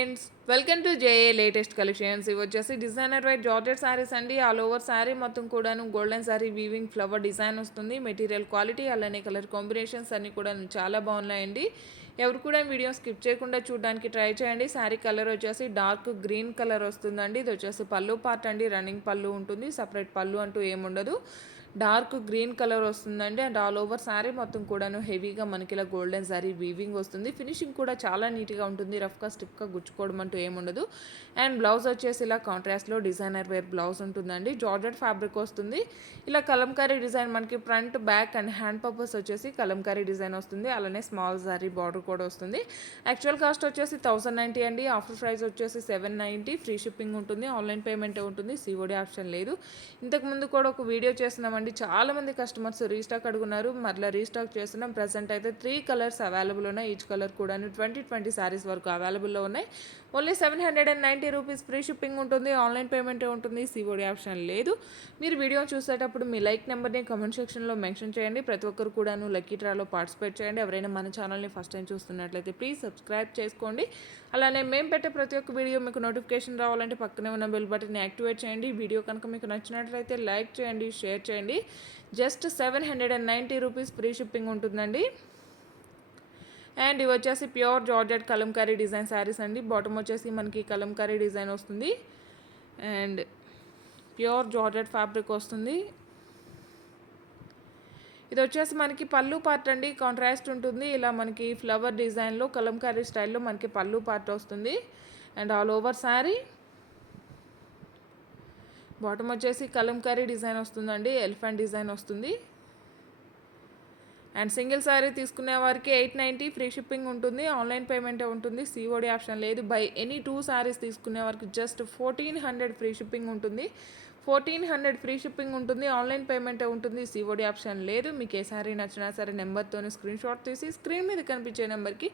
Friends, welcome to J A latest collections. ఇవి వచ్చేసి designer white georgette saris అండి. ఆల్ ఓవర్ శారీ మొత్తం కూడాను golden sari weaving flower design వస్తుంది. మెటీరియల్ క్వాలిటీ అలానే కలర్ కాంబినేషన్స్ అన్నీ కూడా చాలా బాగున్నాయండి. ఎవరు కూడా వీడియో స్కిప్ చేయకుండా చూడడానికి ట్రై చేయండి. శారీ కలర్ వచ్చేసి డార్క్ గ్రీన్ కలర్ వస్తుందండి. ఇది వచ్చేసి పళ్ళు పార్ట్ అండి. రన్నింగ్ పళ్ళు ఉంటుంది, సపరేట్ పళ్ళు అంటూ ఏముండదు. డార్క్ గ్రీన్ కలర్ వస్తుందండి. అండ్ ఆల్ ఓవర్ శారీ మొత్తం కూడాను హెవీగా మనకి ఇలా గోల్డెన్ శారీ వీవింగ్ వస్తుంది. ఫినిషింగ్ కూడా చాలా నీట్గా ఉంటుంది. రఫ్గా స్టిఫ్గా గుచ్చుకోవడం అంటూ ఏముండదు. అండ్ బ్లౌజ్ వచ్చేసి ఇలా కాంట్రాస్ట్లో డిజైనర్ వేర్ బ్లౌజ్ ఉంటుందండి. జార్జెట్ ఫ్యాబ్రిక్ వస్తుంది. ఇలా కలంకారీ డిజైన్ మనకి front back and hand purpose వచ్చేసి కలంకారీ డిజైన్ వస్తుంది. అలానే స్మాల్ శారీ బార్డర్ కూడా వస్తుంది. యాక్చువల్ కాస్ట్ వచ్చేసి 1090 అండి. ఆఫర్ ప్రైస్ వచ్చేసి 790. ఫ్రీ షిప్పింగ్ ఉంటుంది. ఆన్లైన్ పేమెంట్ ఉంటుంది. సిఓడి ఆప్షన్ లేదు. ఇంతకుముందు కూడా ఒక వీడియో చేస్తున్నామండి. చాలామంది కస్టమర్స్ రీస్టాక్ అడుగున్నారు. మరలా రీస్టాక్ చేస్తున్నాం. ప్రజెంట్ అయితే 3 కలర్స్ అవైలబుల్ ఉన్నాయి. ఈచ్ కలర్ కూడా 20 శారీస్ వరకు అవైలబుల్లో ఉన్నాయి. ఓన్లీ 790 రూపీస్ ఫ్రీ షిప్పింగ్ ఉంటుంది. ఆన్లైన్ పేమెంటే ఉంటుంది. సిఓడి ఆప్షన్ లేదు. మీరు వీడియో చూసేటప్పుడు మీ లైక్ నెంబర్ని కామెంట్ సెక్షన్లో మెన్షన్ చేయండి. ప్రతి ఒక్కరు కూడాను లక్కీ డ్రాలో పార్టిసిపేట్ చేయండి. ఎవరైనా మన ఛానల్ని ఫస్ట్ టైం చూస్తున్నట్లయితే ప్లీజ్ సబ్స్క్రైబ్ చేసుకోండి. అలానే మేము పెట్టే ప్రతి ఒక్క వీడియో మీకు నోటిఫికేషన్ రావాలంటే పక్కనే ఉన్న బెల్ బటన్ని యాక్టివేట్ చేయండి. వీడియో కనుక మీకు నచ్చినట్లయితే లైక్ చేయండి, షేర్ చేయండి. జస్ట్ 790 రూపీస్ ఫ్రీ షిప్పింగ్ ఉంటుందండి. అండ్ ఇవి వచ్చేసి pure georgette Kalamkari design saris అండి. బాటమ్ వచ్చేసి మనకి కలంకారీ డిజైన్ వస్తుంది. అండ్ ప్యూర్ జార్జెట్ ఫ్యాబ్రిక్ వస్తుంది. ఇది వచ్చేసి మనకి పళ్ళు పార్ట్ అండి. కాంట్రాస్ట్ ఉంటుంది. ఇలా మనకి ఫ్లవర్ డిజైన్లో కలంకారీ స్టైల్లో మనకి పళ్ళు పార్ట్ వస్తుంది. And all over sari bottom వచ్చేసి కలంకారీ డిజైన్ వస్తుందండి. ఎలిఫెంట్ డిజైన్ వస్తుంది. అండ్ సింగిల్ శారీ తీసుకునే వారికి 890 ఫ్రీ షిప్పింగ్ ఉంటుంది. ఆన్లైన్ పేమెంటే ఉంటుంది. సిఓడి ఆప్షన్ లేదు. బై ఎనీ 2 శారీస్ తీసుకునే వారికి జస్ట్ 1400 ఫ్రీ షిప్పింగ్ ఉంటుంది. 1400 ఫ్రీ షిప్పింగ్ ఉంటుంది. ఆన్లైన్ పేమెంటే ఉంటుంది. సిఓడి ఆప్షన్ లేదు. మీకు ఏ శారీ నచ్చినా సరే నెంబర్తోనే స్క్రీన్ షాట్ తీసి స్క్రీన్ మీద కనిపించే నెంబర్కి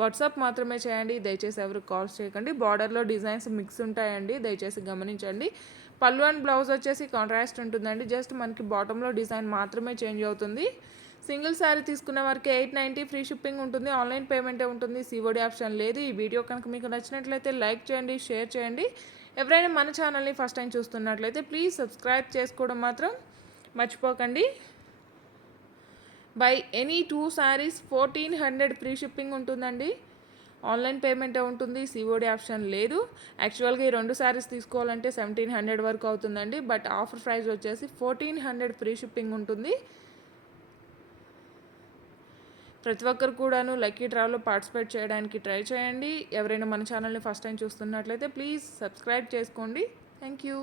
వాట్సాప్ మాత్రమే చేయండి. దయచేసి ఎవరు కాల్స్ చేయకండి. బార్డర్లో డిజైన్స్ మిక్స్ ఉంటాయండి, దయచేసి గమనించండి. పళ్ళు అండ్ బ్లౌజ్ వచ్చేసి కాంట్రాస్ట్ ఉంటుందండి. జస్ట్ మనకి బాటంలో డిజైన్ మాత్రమే చేంజ్ అవుతుంది. సింగిల్ శారీ తీసుకున్న వారికి 890 ఫ్రీ షిప్పింగ్ ఉంటుంది. ఆన్లైన్ పేమెంటే ఉంటుంది. సిఓడి ఆప్షన్ లేదు. ఈ వీడియో కనుక మీకు నచ్చినట్లయితే లైక్ చేయండి, షేర్ చేయండి. ఎవరైనా మన ఛానల్ని ఫస్ట్ టైం చూస్తున్నట్లయితే ప్లీజ్ సబ్స్క్రైబ్ చేసుకోవడం మాత్రం మర్చిపోకండి. By any 2 saris 1400 free shipping ఉంటుందండి. ఆన్లైన్ పేమెంటే ఉంటుంది. సిఓడి ఆప్షన్ లేదు. యాక్చువల్గా ఈ 2 శారీస్ తీసుకోవాలంటే 1700 వరకు అవుతుందండి. బట్ ఆఫర్ ప్రైస్ వచ్చేసి 1400 ఫ్రీ షిప్పింగ్ ఉంటుంది. ప్రతి ఒక్కరు కూడాను లక్కీ డ్రాలో పార్టిసిపేట్ చేయడానికి ట్రై చేయండి. ఎవరైనా మన ఛానల్ని ఫస్ట్ టైం చూస్తున్నట్లయితే ప్లీజ్ సబ్స్క్రైబ్ చేసుకోండి. Thank you.